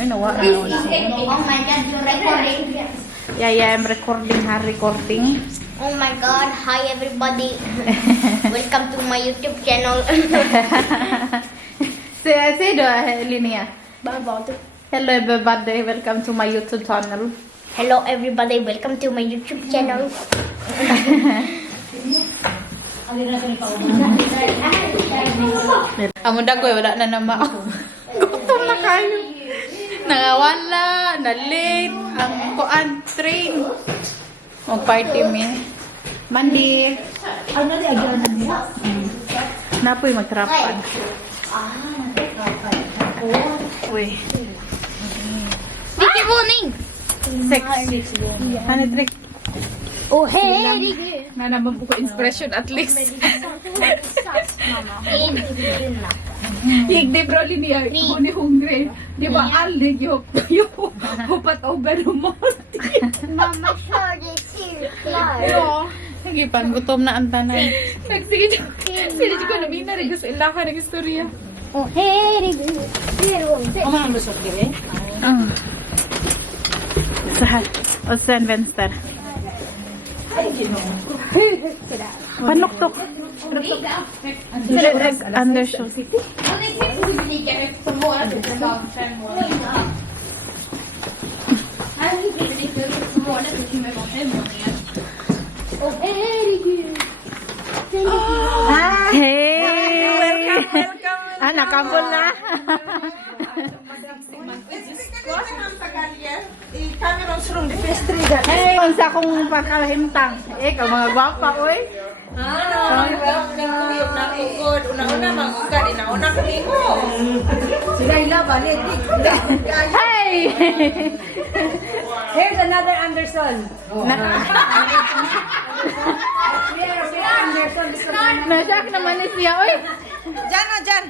Ay, nawa na. Oh my god, you're recording. Yeah, I'm recording, recording. Oh my god, hi everybody. Welcome to my YouTube channel. Say do, Linnea. Bye-bye. Hello everybody, welcome to my YouTube channel. Hello everybody, welcome to my YouTube channel. Amo dagoy, wala na nama. Gutom na kayo. Nangawala, na-late, ang kuan, train. Mag-party me. Mandi. Ano di agyan niya? Napoy magtrapan. Uy. Vicky morning. Sex. Panitrik. Oh hey. Nanabang ko inspiration at least. Higde bro linear. Ako ni hungry. Di ba alde yung hupat over mo. Mama showed it here. Sige pan, gutom na ang tanay. Sige, sige ko namin na rin gusto ilakan ng istorya. Oh hey. Ano ang lusot dire? Saan? O saan, Venster? Panuktok. Undershoot. Oh hey. Hey! Welcome! Nakabol na. Hey, unsa akong pakalahimtang. Ikaw mga gwapa, oy. Sila ilaban eh. Hey! Here's another Anderson. Nasak naman ni siya, oy. Diyan na, dyan.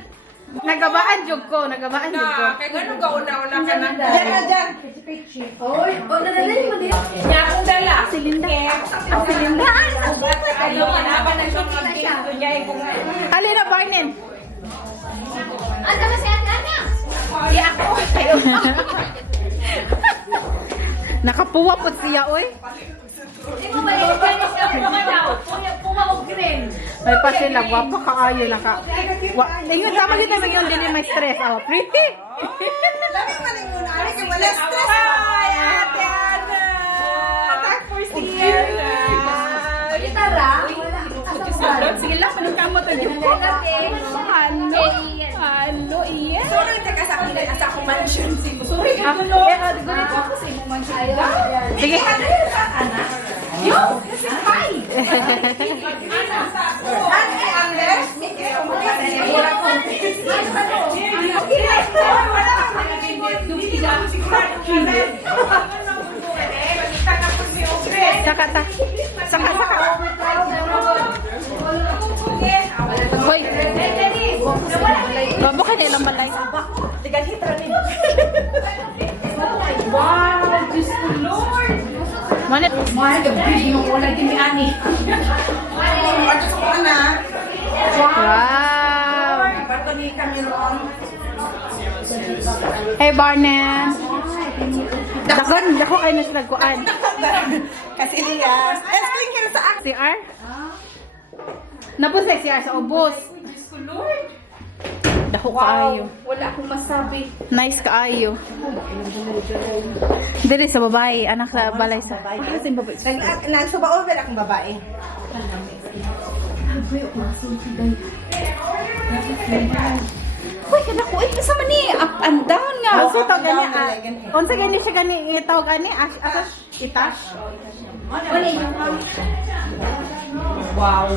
Nagabaan jud ko. Kaya ganun ka una-una ka na. Diyan na dyan. Oy, nadalhin mo din. Kaya akong dala. si Linda. Ang si Linda. Ano, manaban na siyang mag-tingin niya eh kung Ali na Barnin. Anda kasi niya. kaya ako. Nakapuwa po siya, oy. May pa sila, gwapa kaayo na ka. Ingon tama dito may yung dili may stress. Oh, pretty. Lami man yung una. Ari ka wala stress. Hi, Ate Ana. Thank for seeing. Tara. Sige lang, panagkamot ang dito. Hello. Hello, iya. Sorry, teka sa akin sa akong mansion. Sorry, Gunit ako sa imong mansion. Sige. Ana. Yo, this is hi. Ate Anders. Wala ko. Saka. Hoy. Babo ka nilang balay. Tigan hitra ni. Wow, Diyos ko, Lord. Manit. Mahal ka video ko lang din ni Ani. Ate sa ana. Wow. Bato ni Cameron. Hey, Barnes. Dako kayo na sila kuan. Kasi Elias. Esling ka sa akin. CR? Napos like CR sa ubos. Diyos ko, Lord. Dako kaayo. Wala akong masabi. Nice kaayo. Diri sa babae, anak sa balay sa. Nagsubaon ba akong babae? Uy, kana ko isa man ni up and down nga. Up Unsa and to gani? down, ganyan. Unsa gani siya gani itaw gani? Asas itash. Wow.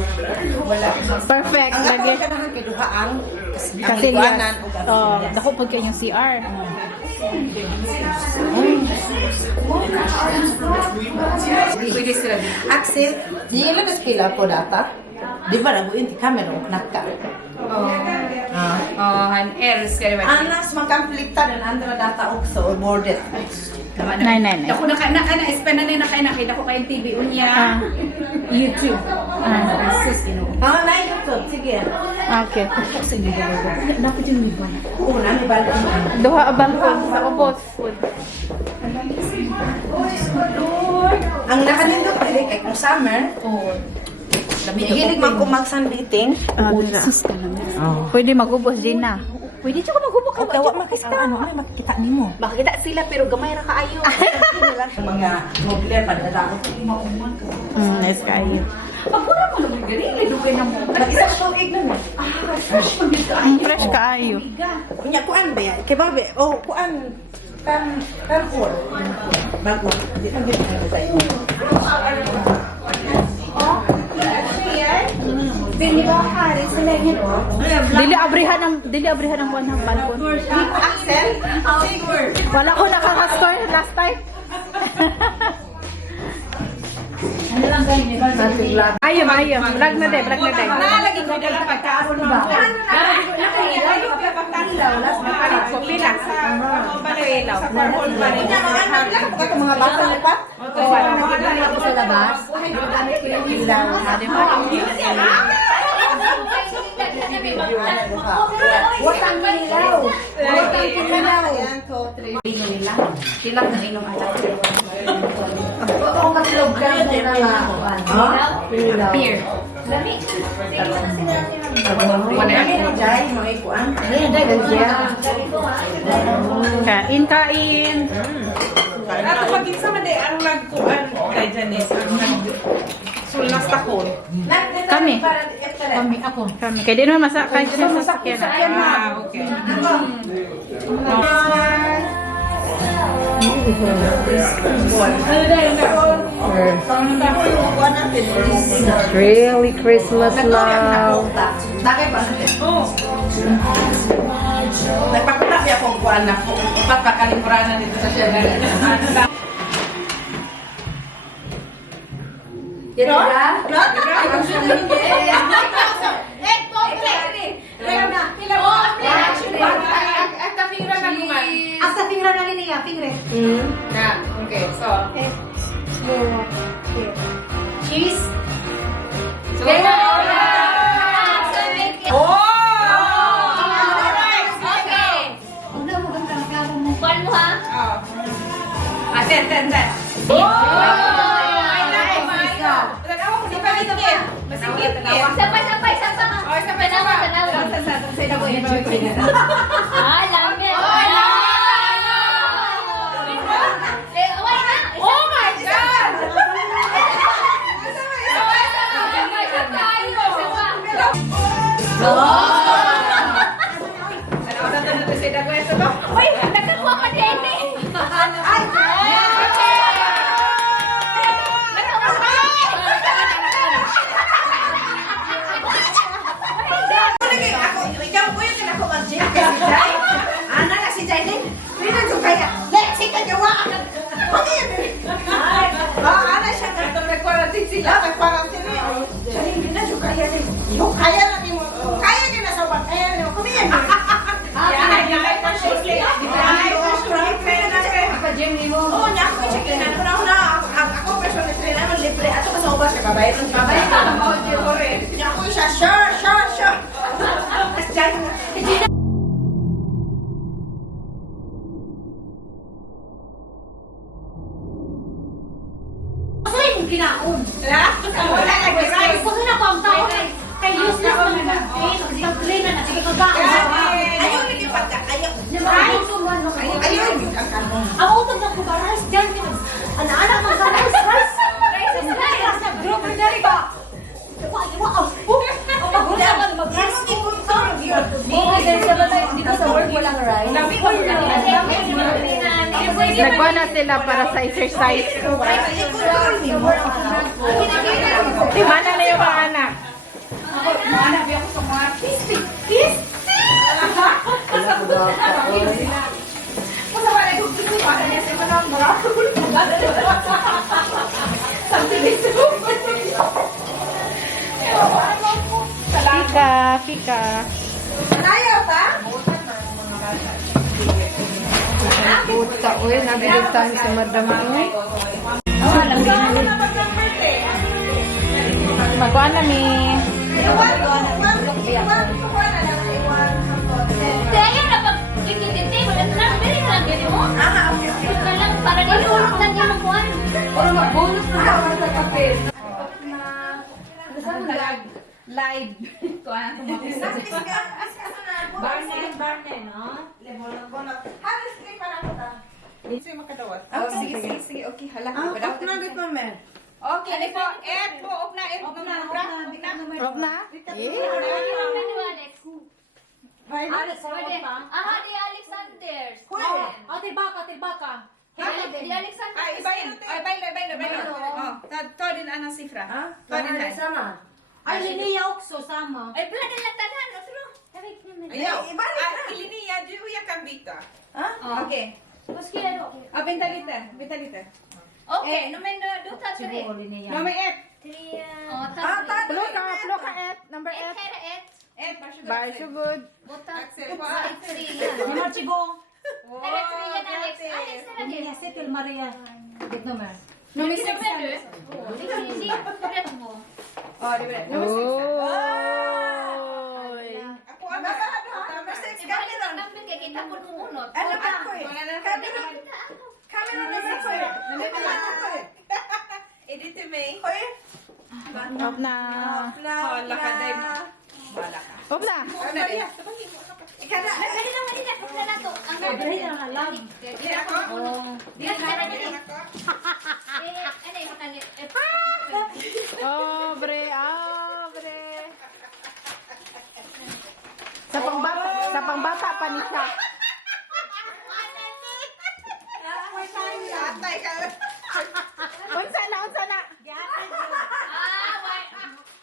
Wala. Perfect Ang lagi. ato ka na kiduhaan. Kasi liguanan. oh, dako pud kay yung CR. Pwede sila. Axel, hindi lang pila po data. Di ba naguin ti Cameron? Naka. Oh, han else kaya ba? Anas magkamplita dan andra data också bordet. Nay. Ako na spend na nakita ko kayong TV unya. YouTube. Sus, Ah, na YouTube sige. Okay. Dapat yung liban. Oo, nami ba? Duha abang ko sa ubos food. Ang nakanindot dili kay kung summer. Oh. Hilig man ko mag-sunbathing. Pwede magubos din na. Pwede siya ko magubos O dawa makita ano ay makikita nimo. Makikita sila pero gamay ra kaayo. Mga mobile pa dala ko mauman ko. Nice kayo. Pagpura mo naman gani, dugay na mo. Mag-isa ko tuig na mo. Fresh pag Fresh kaayo. Nya kuan ba ya? Kay babe, oh kuan kan or. Bago. Di na din ko tayo. Dili ba hari sa lengit mo? Dili abrihan ng one half balkon. Axel, Sigurd. Wala ko nakaka-score last time. Ayom. Vlog na day. Nalagi ko dala pagkaon ba? Layo pa pagtanlaw, las mapalit ko pila sa palawilaw. Sa purple pa rin. Mga bata na pa? Ako sa labas. Watang nilaw. Watang kinilaw. Kilap na inom anak. Oo, matilog ka na lang. Beer. Jai, mo ikuan. Kain. Ato pag-isa man day, ang nagkuan kay Janice, ang nagsulas takon. Kami. Kaya di naman masakay siya sa sakyan. Ah, okay. Really Christmas love. Oh. Nagpakita niya kung kuan na. Ipagkakalimbranan dito sa siya. Okay, so. Cheese. Oh! Kuan mo ha? Ten. Oh! Ay, tanawa ko si Paligid. Masigit. Sabay. Oh, sabay. Ah, lami. Oh my God! Uy, nagkakuha ka din eh. Ana na si Jai din. Rina jo kaya. Let's see ka jawa. Ana siya ka Nag-quarantine sila. quarantine. Jai Rina jo kaya din. Yo kaya na mo. Kaya din na sa bang. Kaya na mo. Kumiyan. Oh, nya ko siya kinan ko na. Ako personal trainer naman libre ato ka sa ubas ka babayad ng babayad. Nya ko siya sure. Jai. Kinaon. Wala nag-rice. Kung na ko ang tao kay useless na pag-train na sige pagkaon. Ayaw ni pagka. Ayaw. Ayaw yung ang kanong. ang utog ng kubaras dyan anak mo sa rice rice group na dali ka dito sa work walang rice Nagkuha na sila para sa exercise. Mana na yung mga anak? Fika. Ayaw ta? Puta, uy, nabilitan si Madam Uy. Magkuhan na mi. Kaya na pag ikititi, wala na lang, dali lang gani mo. Ito lang, para nilulog lang yung makuhan. Pero mag-bonus na sa mga kapit. Live. Kuha na tumakita. Barney, no? Halos kay para ko ta. Sige, makadawat. Sige. Okay, hala. Off na gid pa me. Okay, ano po? Off na. Rock na? Yeah. Alex, sarap pa. Aha, di Alexander. Ate baka. Di Alexander. Ay, bailo. Oh, to din ana sifra. Ha? To din na. Sama. Ay, Linnea Okso, sama. Ay, pala din lang tanan, otro. Tawag naman. Ayaw. Iliniya, di uya kambita. Okay. Maski ano? Bentalita. Okay, naman duta tre. Siguro Linnea. No, may F. Oh, ta. Plo ka et. Number Et et. kere et. F, Bar so good. Buta. Axel po. Sa itri yan. Ni Marchigo. Kere tri yan, Alex. Alex na lang Linnea yan. Setil Maria. Good number. No, Mr. Pwede. Hindi, correct mo. Oh, di ba? Oy. Ako ang number 6. Cameron. Number kay kita po numunot. Ano ba ko eh? Cameron. Camera number ko eh. Edit to me. Hoy. Off na. Wala ka, Dave. Wala ka. Off na. Ikana. Dali na, dali na. Kung na nato. Ang Dali na lang alam. Di ako. Dili na, dali. Ako. Ano yung makali? Obre. Sa pangbata pa ni siya. Atay ka. Unsa na. Ah, wait.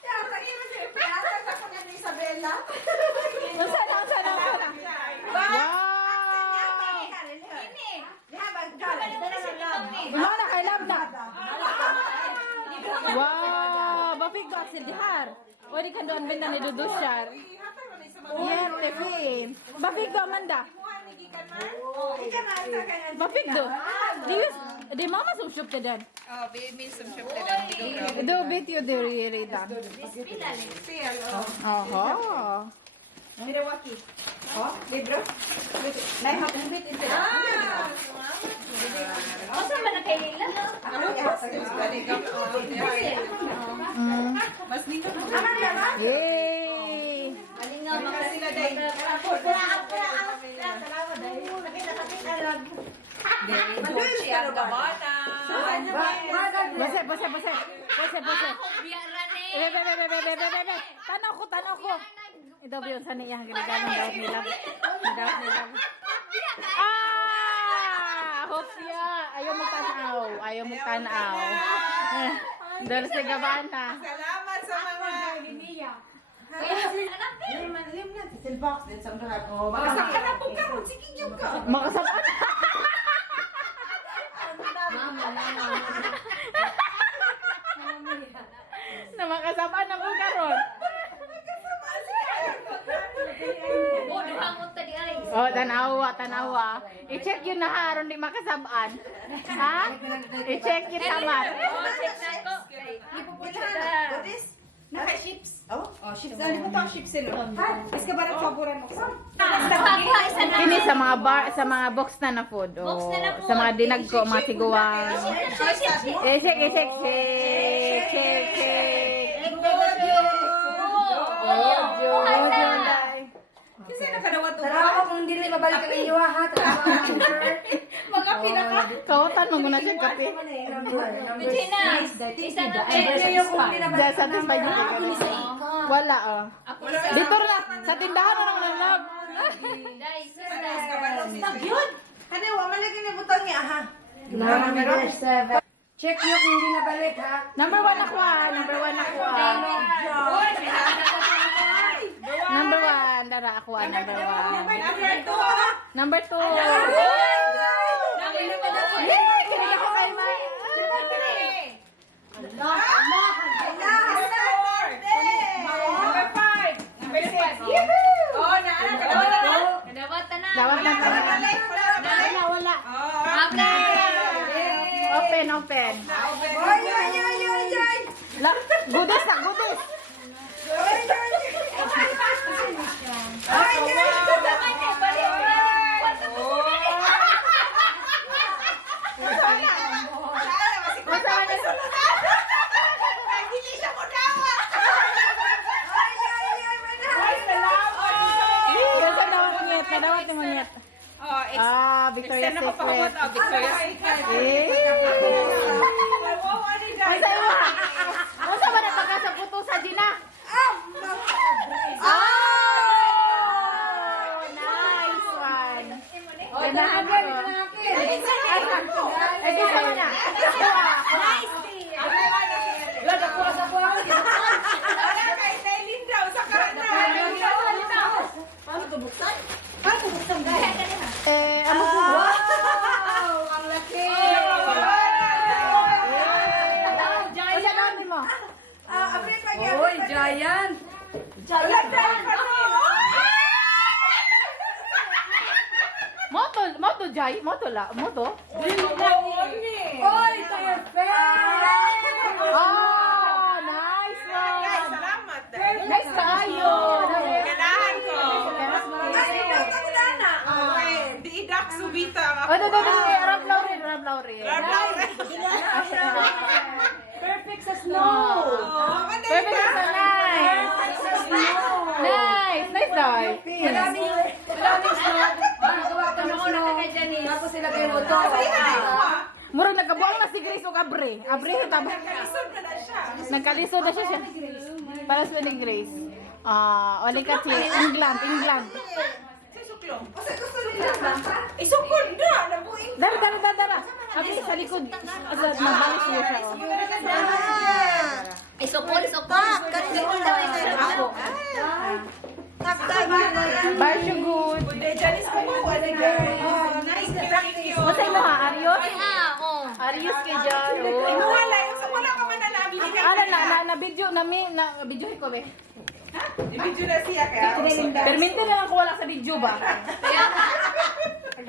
Kaya lagi mo siya. Pinasas ako ni Isabela. Unsa na. Wow. Ini. Ano na kay love na. Wow, bapig ko si Dihar. Wali kan doon benda ni Dudusyar. Yes, Tefin. Bapig ko Amanda. Bapig do. Di mama sumsyup ka dan. Oh, may sumsyup na lang dito. Do bit you do really dan. Oho. Milwaukee. Oh, libro. Nay hapon bit ito. O, saan ba na kay Lila? Mas nito. Yay. Malingaw mga Sila day. Bose. Bebe. Tanaw ko. Ito ba yun sa niyang ginagawa ng nila? Hopya! Ayaw mo tanaw. Dahil sa gabaan na. Salamat sa mga Masakana po ka. Sige yung ka. Makasapan. Na makasapan na po karon. O, duhangot ta di ay. Oh, tanawa. I-check yun na haron di makasabaan. Ha? I-check yun tamar. O, check na ko. What is? Naka-chips. Oh, chips. Ano ba ito chips sino? Is ka ba nagpaboran mo? Kapwa, isa na. Kini sa mga box na food. Box na na food. Sa mga dinag ko, mga siguwa. Check. Kasi nakadawat to. Tara ako kung hindi mabalik ang iyo ha. Mga pinaka. Kautan mo muna siya kape. Hindi na. Isa na. Dahil sa atin ba yun? Wala oh. Dito na. Sa tindahan na lang nalag. Dahil, Yun. Kani wa man lagi ni butang niya ha. Number 7. Check nyo kung hindi nabalik ha. Number 1 ako ah. Number 1 ako ah. Number 1. Dara ako ah. Number 1. Number 2. Yay! Kaya ako kay Mai. Number 5. Number 6. Oh, naalala Open, open. Oy, oy, oy, oy, oy. La, goodies na, goodies. Oy, oy. Ay, ay. Hindi siya mo dawa. Ay, ay, ay, Yes, nadawat mo niyet, nadawat mo niyet. Oh, Ah, Victoria's extend ako pa Secret. ako. Victoria's Secret. Eh. Ay, sa'yo ba? Ano sa ba na pagka sa puto sa Gina? Oh, nice one. Oh, ganahan ko. Ay, gusto mo na. Nice Eh, ano po? ang laki. Ay, sa dami mo. Abrit pa niya. Oy, giant. Moto, moto, Jai. Moto la. Moto? Oy, to your face. Oh, nice one. Salamat. Nice tayo. Ganahan ko. Ay, ito, tagdana. Okay, di idak subita ang Oh, do, Rob Lauren, Rob Lauren. Perfect sa snow. Perfect sa nice. Nice, nice Jai. Maraming snow. Magawa ka ng snow. Tapos sila kayo ito. Murag nagkabuang na si Grace o Abre. Abre sa taba. Nagkalisod na siya. Para sa ni Grace. Ah, oli ka si England, England. Isukod na. Nabuing. Dara. Abi sa likod. Asa magbalik siya siya. Oh. Isukod. Kanina daw Ako. Bye, so good. Janis ko po. Nice. Thank you. Masay mo ha, Arios? Oo. Arios kay Jan. Wala yung sa wala ka man na namin. Na video na video ko be. I-video na siya kaya. Perminte na lang ko wala sa video ba.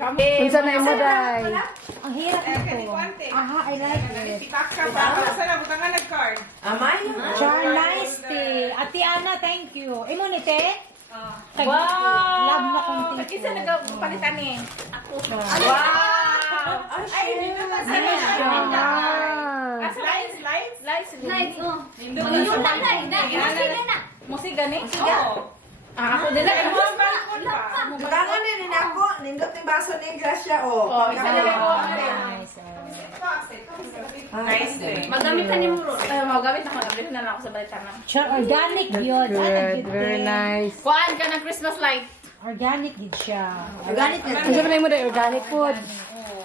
Unsa na mo day? Ang hirap nito. Aha, I like it. Tikak ka pa. Sana butangan nag-card. Amay. Char, nice tea. Ate Ana, thank you. Imo ni te? Wow! Love na konti. Kasi nagpalitan eh. Wow! Ay, dito na sa Slice. Nice, oh. Yun na. Sige na. Musig gani? Oo. Ako din na. Balkon pa. Dugangan na rin ako. Nindot yung baso ni Gracia. Oh, Isa na lang ko. Nice day. Magamit ka ni Muro. Magamit ako. Update na lang ako sa balitan. Char, organic yun. Good, very nice. Kuhaan ka ng Christmas light. Organic yun siya. Organic na. Ang sabi mo na organic food.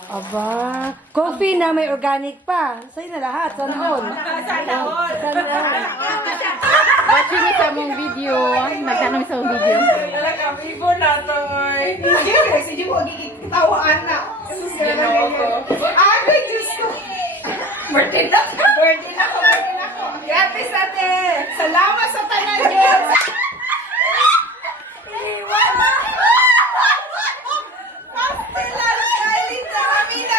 Aba, coffee na may organic pa. Sa'yo na lahat, sana all. Sana all. Watching mo sa mong video. Nagtanong sa mong video. Talaga, vivo na to. Si Jimo, gigitawaan na. Ay, Diyos ko. Birthday na ko. Gratis natin. Salamat sa tanan, Diyos. Iwan. Pastilan, kailin sa kami na.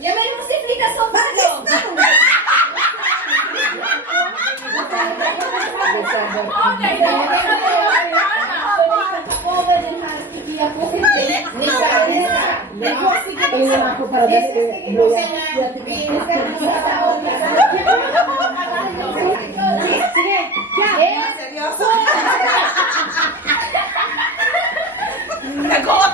Ya may musik ka sa bago. Seryoso? Nag-o